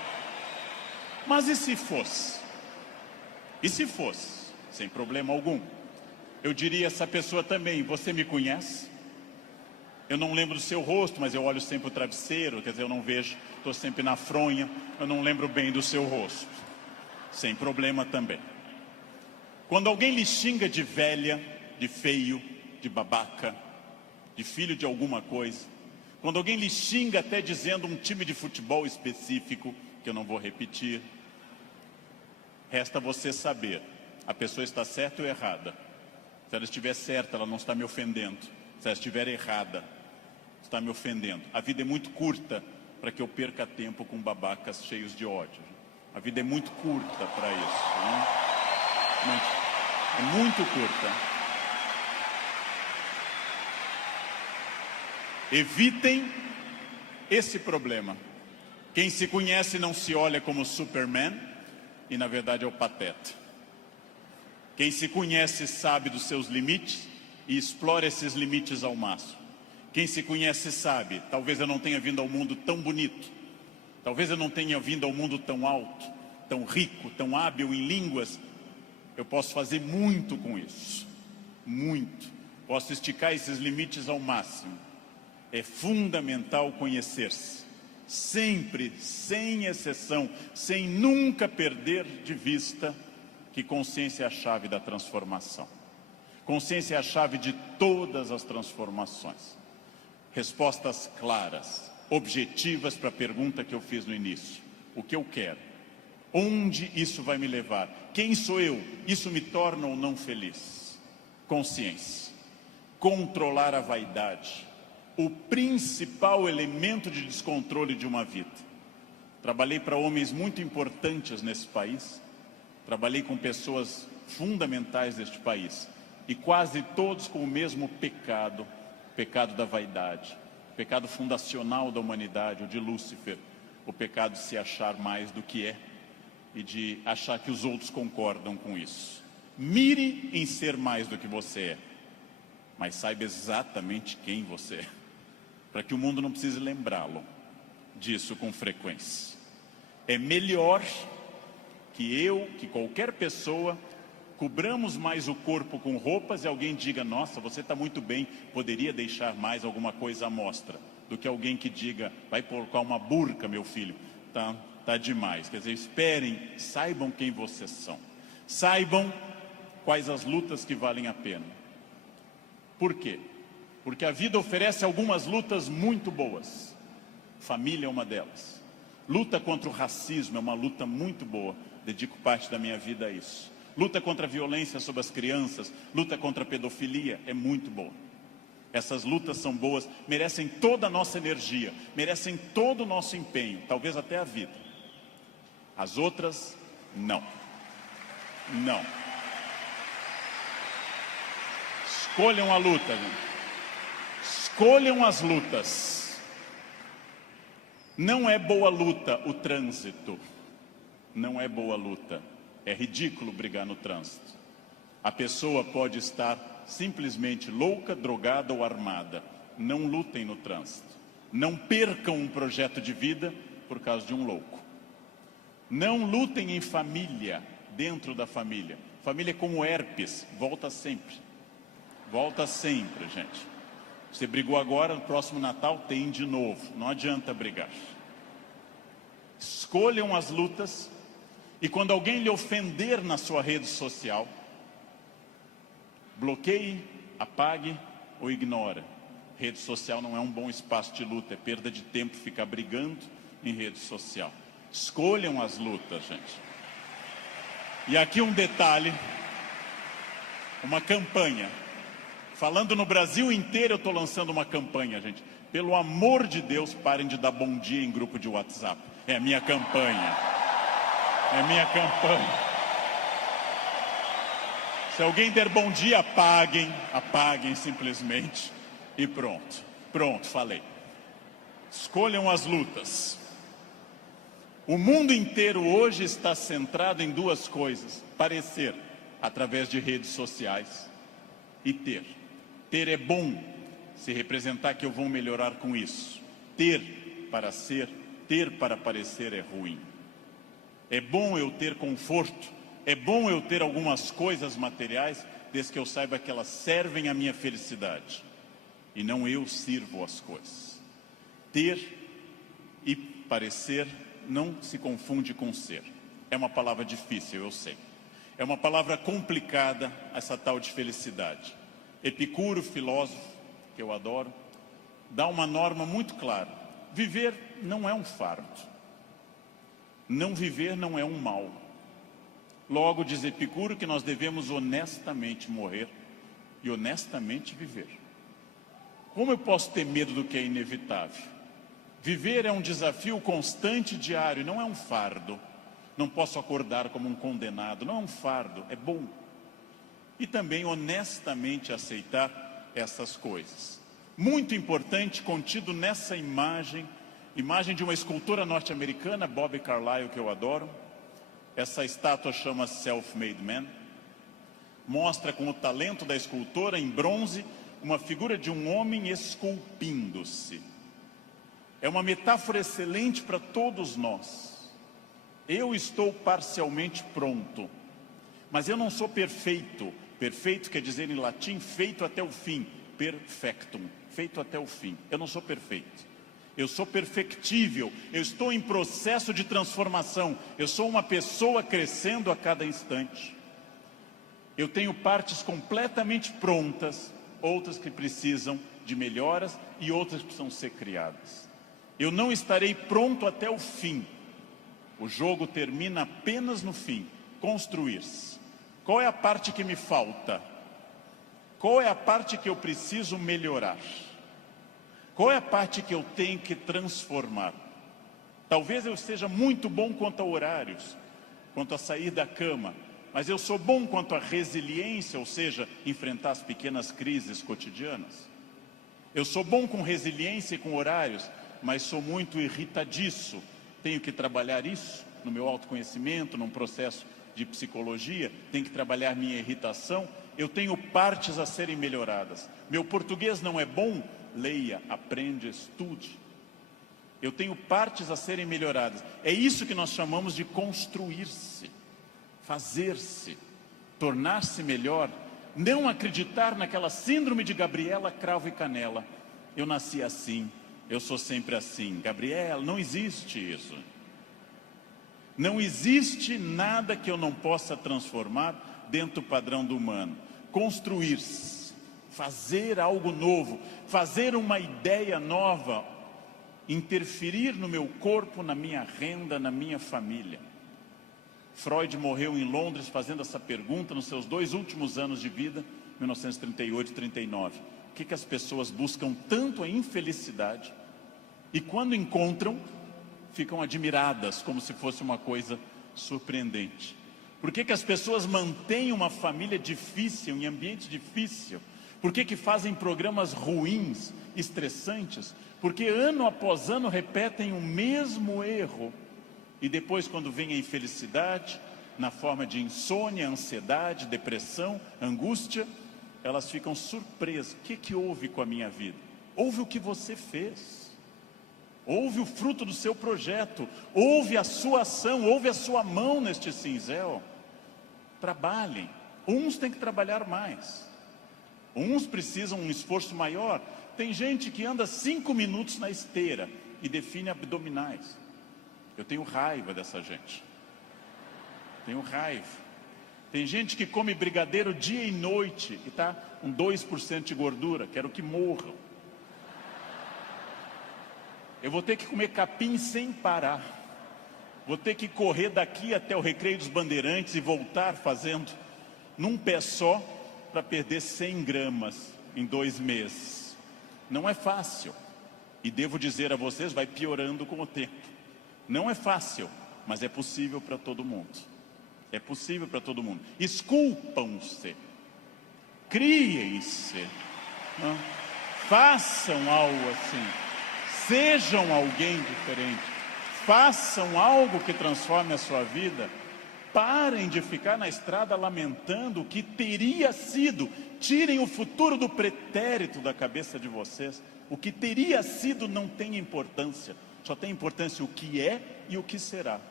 mas e se fosse? E se fosse, sem problema algum, eu diria a essa pessoa também, você me conhece? Eu não lembro do seu rosto, mas eu olho sempre o travesseiro, quer dizer, eu não vejo, estou sempre na fronha, eu não lembro bem do seu rosto. Sem problema também. Quando alguém lhe xinga de velha, de feio, de babaca, de filho de alguma coisa, quando alguém lhe xinga até dizendo um time de futebol específico, que eu não vou repetir, resta você saber, a pessoa está certa ou errada. Se ela estiver certa, ela não está me ofendendo. Se ela estiver errada, está me ofendendo. A vida é muito curta para que eu perca tempo com babacas cheios de ódio. A vida é muito curta para isso, né? É muito curta. Evitem esse problema. Quem se conhece não se olha como Superman, e na verdade é o pateta. Quem se conhece sabe dos seus limites e explora esses limites ao máximo. Quem se conhece sabe, talvez eu não tenha vindo ao mundo tão bonito, talvez eu não tenha vindo ao mundo tão alto, tão rico, tão hábil em línguas. Eu posso fazer muito com isso, muito. Posso esticar esses limites ao máximo. É fundamental conhecer-se. Sempre, sem exceção, sem nunca perder de vista que consciência é a chave da transformação. Consciência é a chave de todas as transformações. Respostas claras, objetivas para a pergunta que eu fiz no início. O que eu quero? Onde isso vai me levar? Quem sou eu? Isso me torna ou não feliz? Consciência. Controlar a vaidade. O principal elemento de descontrole de uma vida. Trabalhei para homens muito importantes nesse país, trabalhei com pessoas fundamentais deste país, e quase todos com o mesmo pecado, o pecado da vaidade, o pecado fundacional da humanidade, o de Lúcifer, o pecado de se achar mais do que é, e de achar que os outros concordam com isso. Mire em ser mais do que você é, mas saiba exatamente quem você é, para que o mundo não precise lembrá-lo disso com frequência. É melhor que qualquer pessoa, cobramos mais o corpo com roupas e alguém diga, nossa, você está muito bem, poderia deixar mais alguma coisa à mostra, do que alguém que diga, vai colocar uma burca, meu filho, tá demais. Quer dizer, esperem, saibam quem vocês são, saibam quais as lutas que valem a pena. Por quê? Porque a vida oferece algumas lutas muito boas. Família é uma delas. Luta contra o racismo é uma luta muito boa. dedico parte da minha vida a isso. Luta contra a violência sobre as crianças, luta contra a pedofilia, é muito boa. Essas lutas são boas, merecem toda a nossa energia, merecem todo o nosso empenho, talvez até a vida. As outras, não. Não. Escolham a luta, gente. Escolham as lutas. Não é boa luta o trânsito. Não é boa luta. É ridículo brigar no trânsito. A pessoa pode estar simplesmente louca, drogada ou armada. Não lutem no trânsito. Não percam um projeto de vida por causa de um louco. Não lutem em família, dentro da família. Família é como herpes, volta sempre. Volta sempre, gente. Você brigou agora, no próximo Natal tem de novo. Não adianta brigar. Escolham as lutas. E quando alguém lhe ofender na sua rede social, bloqueie, apague ou ignore. Rede social não é um bom espaço de luta, é perda de tempo ficar brigando em rede social. Escolham as lutas, gente. E aqui um detalhe, uma campanha. Falando no Brasil inteiro, eu estou lançando uma campanha, gente. Pelo amor de Deus, parem de dar bom dia em grupo de WhatsApp. É a minha campanha. É minha campanha. Se alguém der bom dia, apaguem simplesmente e pronto. Pronto, falei. Escolham as lutas. O mundo inteiro hoje está centrado em duas coisas: parecer, através de redes sociais, e ter. Ter é bom, se representar que eu vou melhorar com isso. Ter para ser, ter para parecer é ruim. É bom eu ter conforto, é bom eu ter algumas coisas materiais, desde que eu saiba que elas servem à minha felicidade, e não eu sirvo as coisas. Ter e parecer não se confunde com ser. É uma palavra difícil, eu sei. É uma palavra complicada, essa tal de felicidade. Epicuro, filósofo, que eu adoro, dá uma norma muito clara. Viver não é um fardo. Não viver não é um mal. Logo, diz Epicuro que nós devemos honestamente morrer e honestamente viver. Como eu posso ter medo do que é inevitável? Viver é um desafio constante, diário, não é um fardo. Não posso acordar como um condenado, não é um fardo, é bom. E também honestamente aceitar essas coisas. Muito importante, contido nessa imagem de uma escultora norte-americana, Bobby Carlyle, que eu adoro. Essa estátua chama Self-Made Man. Mostra com o talento da escultora, em bronze, uma figura de um homem esculpindo-se. É uma metáfora excelente para todos nós. Eu estou parcialmente pronto, mas eu não sou perfeito. Perfeito quer dizer em latim feito até o fim. Perfectum, feito até o fim. Eu não sou perfeito. Eu sou perfectível, eu estou em processo de transformação, eu sou uma pessoa crescendo a cada instante. Eu tenho partes completamente prontas, outras que precisam de melhoras e outras que precisam ser criadas. Eu não estarei pronto até o fim. O jogo termina apenas no fim, construir-se. Qual é a parte que me falta? Qual é a parte que eu preciso melhorar? Qual é a parte que eu tenho que transformar? Talvez eu seja muito bom quanto a horários, quanto a sair da cama, mas eu sou bom quanto a resiliência, ou seja, enfrentar as pequenas crises cotidianas. Eu sou bom com resiliência e com horários, mas sou muito irritadiço. Tenho que trabalhar isso no meu autoconhecimento, num processo de psicologia, tenho que trabalhar minha irritação. Eu tenho partes a serem melhoradas. Meu português não é bom? Leia, aprende, estude. Eu tenho partes a serem melhoradas. É isso que nós chamamos de construir-se, fazer-se, tornar-se melhor. Não acreditar naquela síndrome de Gabriela, cravo e canela. Eu nasci assim, eu sou sempre assim. Gabriela, não existe isso. Não existe nada que eu não possa transformar dentro do padrão do humano. Construir-se. Fazer algo novo, fazer uma ideia nova, interferir no meu corpo, na minha renda, na minha família. Freud morreu em Londres fazendo essa pergunta nos seus 2 últimos anos de vida, 1938 e 39. O que as pessoas buscam tanto a infelicidade e quando encontram, ficam admiradas como se fosse uma coisa surpreendente? Por que as pessoas mantêm uma família difícil, em ambiente difícil? Por que fazem programas ruins, estressantes? Porque ano após ano repetem o mesmo erro. E depois, quando vem a infelicidade, na forma de insônia, ansiedade, depressão, angústia, elas ficam surpresas. O que houve com a minha vida? Houve o que você fez. Houve o fruto do seu projeto. Houve a sua ação, houve a sua mão neste cinzel. Trabalhem. Uns têm que trabalhar mais. Uns precisam um esforço maior. Tem gente que anda 5 minutos na esteira e define abdominais. Eu tenho raiva dessa gente. Tenho raiva. Tem gente que come brigadeiro dia e noite e está com 2% de gordura. Quero que morram. Eu vou ter que comer capim sem parar. Vou ter que correr daqui até o Recreio dos Bandeirantes e voltar fazendo num pé só para perder 100 gramas em 2 meses. Não é fácil. E devo dizer a vocês, vai piorando com o tempo. Não é fácil, mas é possível para todo mundo. É possível para todo mundo. Esculpam-se. Criem-se. Façam algo assim. Sejam alguém diferente. Façam algo que transforme a sua vida. Parem de ficar na estrada lamentando o que teria sido. Tirem o futuro do pretérito da cabeça de vocês. O que teria sido não tem importância. Só tem importância o que é e o que será.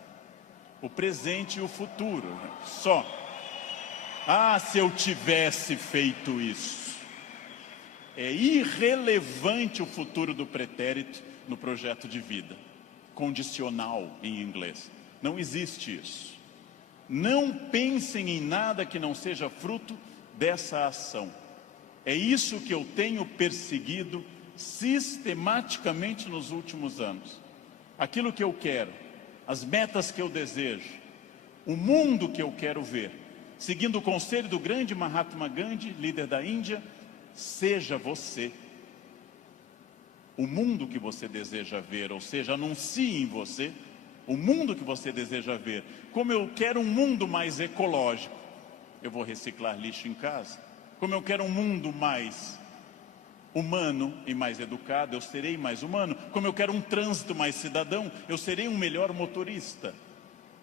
O presente e o futuro. Só. Ah, se eu tivesse feito isso. É irrelevante o futuro do pretérito no projeto de vida. Condicional em inglês. Não existe isso. Não pensem em nada que não seja fruto dessa ação. É isso que eu tenho perseguido sistematicamente nos últimos anos. Aquilo que eu quero, as metas que eu desejo, o mundo que eu quero ver. Seguindo o conselho do grande Mahatma Gandhi, líder da Índia, seja você o mundo que você deseja ver, ou seja, anuncie em você o mundo que você deseja ver. Como eu quero um mundo mais ecológico, eu vou reciclar lixo em casa. Como eu quero um mundo mais humano e mais educado, eu serei mais humano. Como eu quero um trânsito mais cidadão, eu serei um melhor motorista.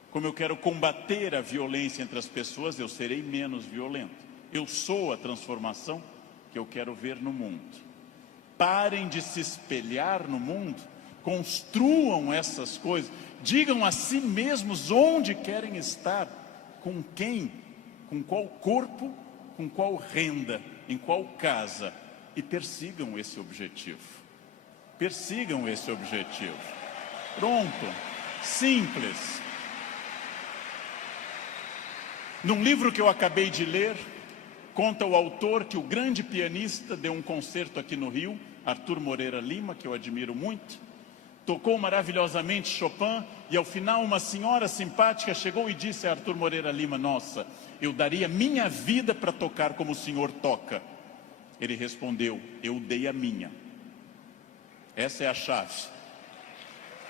Como eu quero combater a violência entre as pessoas, eu serei menos violento. Eu sou a transformação que eu quero ver no mundo. Parem de se espelhar no mundo, construam essas coisas, digam a si mesmos onde querem estar, com quem, com qual corpo, com qual renda, em qual casa, e persigam esse objetivo. Persigam esse objetivo. Pronto. Simples. Num livro que eu acabei de ler, conta o autor que o grande pianista deu um concerto aqui no Rio, Arthur Moreira Lima, que eu admiro muito, tocou maravilhosamente Chopin, e ao final uma senhora simpática chegou e disse a Arthur Moreira Lima: nossa, eu daria minha vida para tocar como o senhor toca. Ele respondeu: eu dei a minha. Essa é a chave.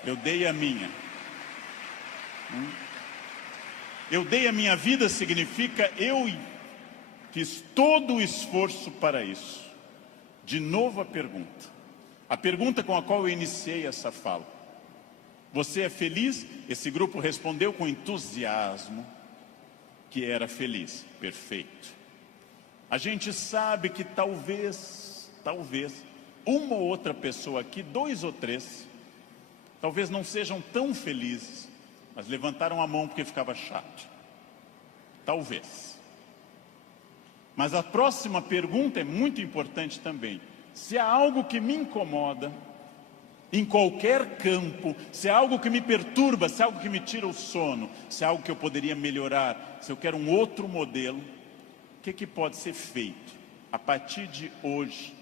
Eu dei a minha. Eu dei a minha vida significa eu fiz todo o esforço para isso. De novo a pergunta com a qual eu iniciei essa fala. Você é feliz? Esse grupo respondeu com entusiasmo que era feliz. Perfeito. A gente sabe que talvez, uma ou outra pessoa aqui, 2 ou 3, talvez não sejam tão felizes, mas levantaram a mão porque ficava chato. Talvez. Mas a próxima pergunta é muito importante também. Se há algo que me incomoda, em qualquer campo, se há algo que me perturba, se há algo que me tira o sono, se há algo que eu poderia melhorar, se eu quero um outro modelo, o que pode ser feito a partir de hoje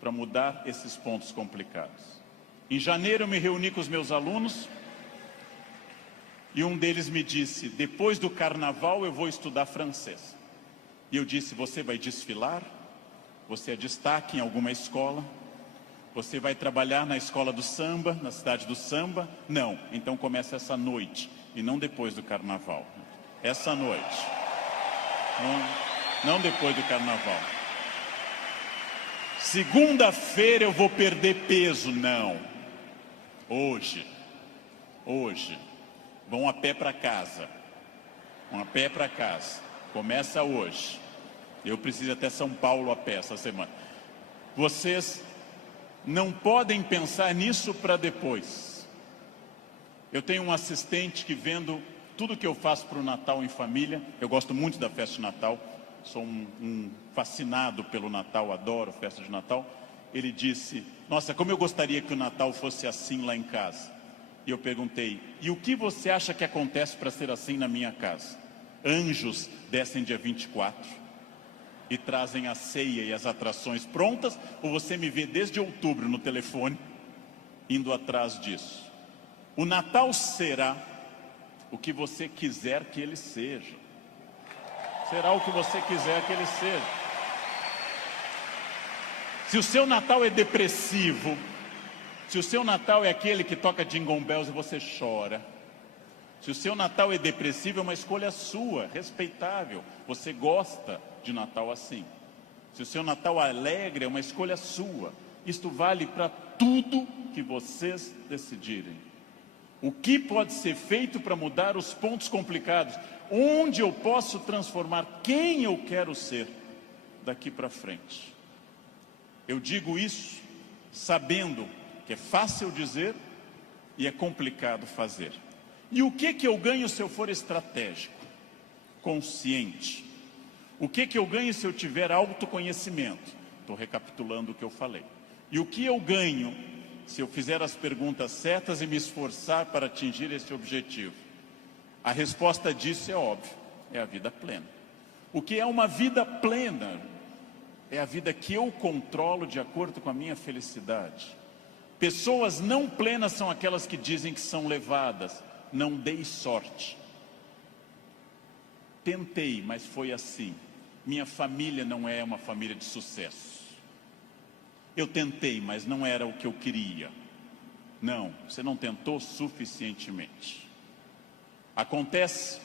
para mudar esses pontos complicados? Em janeiro eu me reuni com os meus alunos E um deles me disse, depois do carnaval eu vou estudar francês. E eu disse, você vai desfilar? Você é destaque em alguma escola? Você vai trabalhar na escola do samba, na cidade do samba? Não, então começa essa noite, e não depois do carnaval. Essa noite. Não depois do carnaval. Segunda-feira eu vou perder peso, não. Hoje. Vão a pé para casa. Começa hoje. Eu preciso ir até São Paulo a pé essa semana. Vocês não podem pensar nisso para depois. Eu tenho um assistente que, vendo tudo que eu faço para o Natal em família, eu gosto muito da festa de Natal, sou um fascinado pelo Natal, adoro festa de Natal. Ele disse, nossa, como eu gostaria que o Natal fosse assim lá em casa. E eu perguntei, e o que você acha que acontece para ser assim na minha casa? Anjos descem dia 24 e trazem a ceia e as atrações prontas, ou você me vê desde outubro no telefone, indo atrás disso? O Natal será o que você quiser que ele seja. Será o que você quiser que ele seja. Se o seu Natal é depressivo, se o seu Natal é aquele que toca Jingle Bells e você chora, se o seu Natal é depressivo, é uma escolha sua, respeitável. Você gosta de Natal assim. Se o seu Natal é alegre, é uma escolha sua. Isto vale para tudo que vocês decidirem. O que pode ser feito para mudar os pontos complicados? Onde eu posso transformar quem eu quero ser daqui para frente? Eu digo isso sabendo que é fácil dizer e é complicado fazer. E o que eu ganho se eu for estratégico, consciente? O que eu ganho se eu tiver autoconhecimento? Estou recapitulando o que eu falei. E o que eu ganho se eu fizer as perguntas certas e me esforçar para atingir esse objetivo? A resposta disso é óbvia, é a vida plena. O que é uma vida plena? É a vida que eu controlo de acordo com a minha felicidade. Pessoas não plenas são aquelas que dizem que são levadas. Não dei sorte. Tentei, mas foi assim. Minha família não é uma família de sucesso. Eu tentei, mas não era o que eu queria. Não, você não tentou suficientemente. Acontece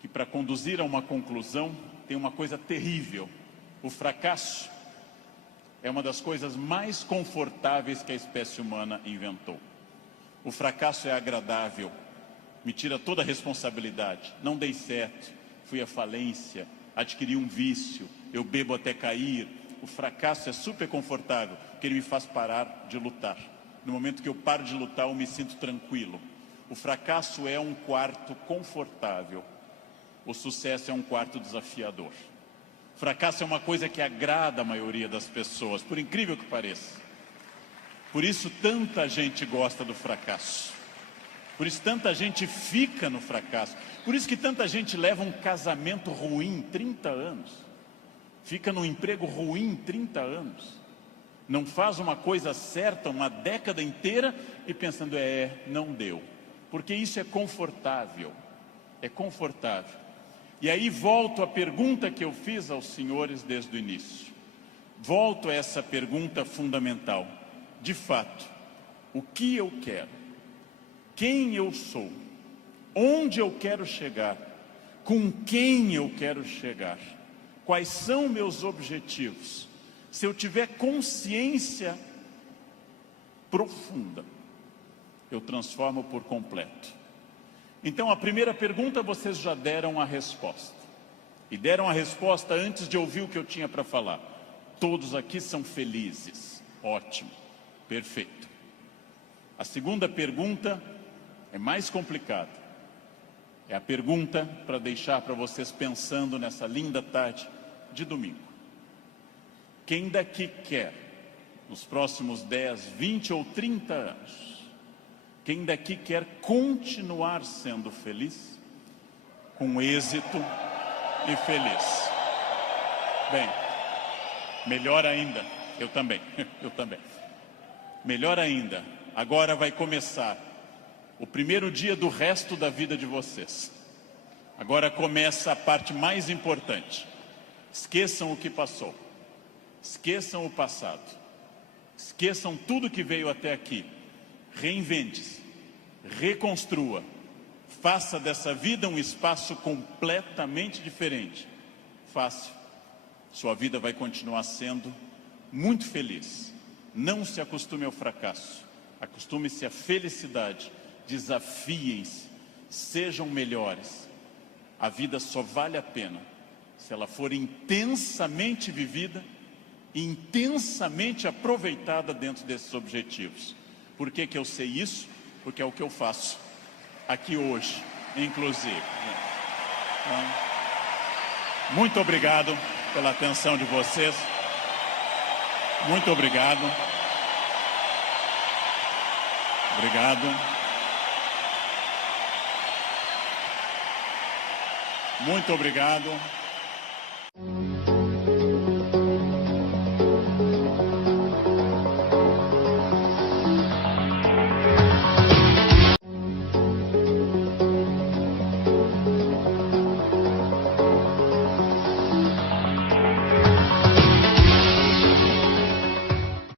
que para conduzir a uma conclusão tem uma coisa terrível. O fracasso é uma das coisas mais confortáveis que a espécie humana inventou. O fracasso é agradável, me tira toda a responsabilidade. Não dei certo, fui à falência, adquiri um vício, eu bebo até cair. O fracasso é super confortável, porque ele me faz parar de lutar. No momento que eu paro de lutar, eu me sinto tranquilo. O fracasso é um quarto confortável, o sucesso é um quarto desafiador. O fracasso é uma coisa que agrada a maioria das pessoas, por incrível que pareça. Por isso tanta gente gosta do fracasso. Por isso tanta gente fica no fracasso. Por isso que tanta gente leva um casamento ruim 30 anos. Fica num emprego ruim 30 anos. Não faz uma coisa certa uma década inteira e pensando, não deu. Porque isso é confortável. É confortável. E aí volto à pergunta que eu fiz aos senhores desde o início. Volto a essa pergunta fundamental. De fato, o que eu quero? Quem eu sou? Onde eu quero chegar? Com quem eu quero chegar? Quais são meus objetivos? Se eu tiver consciência profunda, eu transformo por completo. Então, a primeira pergunta vocês já deram a resposta. E deram a resposta antes de ouvir o que eu tinha para falar. Todos aqui são felizes. Ótimo. Perfeito. A segunda pergunta é mais complicada. É a pergunta para deixar para vocês pensando nessa linda tarde de domingo. Quem daqui quer, nos próximos 10, 20 ou 30 anos, quem daqui quer continuar sendo feliz, com êxito e feliz? Bem, melhor ainda, eu também. Melhor ainda, agora vai começar o primeiro dia do resto da vida de vocês. Agora começa a parte mais importante. Esqueçam o que passou. Esqueçam o passado. Esqueçam tudo que veio até aqui. Reinvente-se. Reconstrua. Faça dessa vida um espaço completamente diferente. Fácil. Sua vida vai continuar sendo muito feliz. Não se acostume ao fracasso. Acostume-se à felicidade. Desafiem-se. Sejam melhores. A vida só vale a pena se ela for intensamente vivida e intensamente aproveitada dentro desses objetivos. Por que que eu sei isso? Porque é o que eu faço aqui hoje, inclusive. Então, muito obrigado pela atenção de vocês. Muito obrigado. Obrigado. Muito obrigado.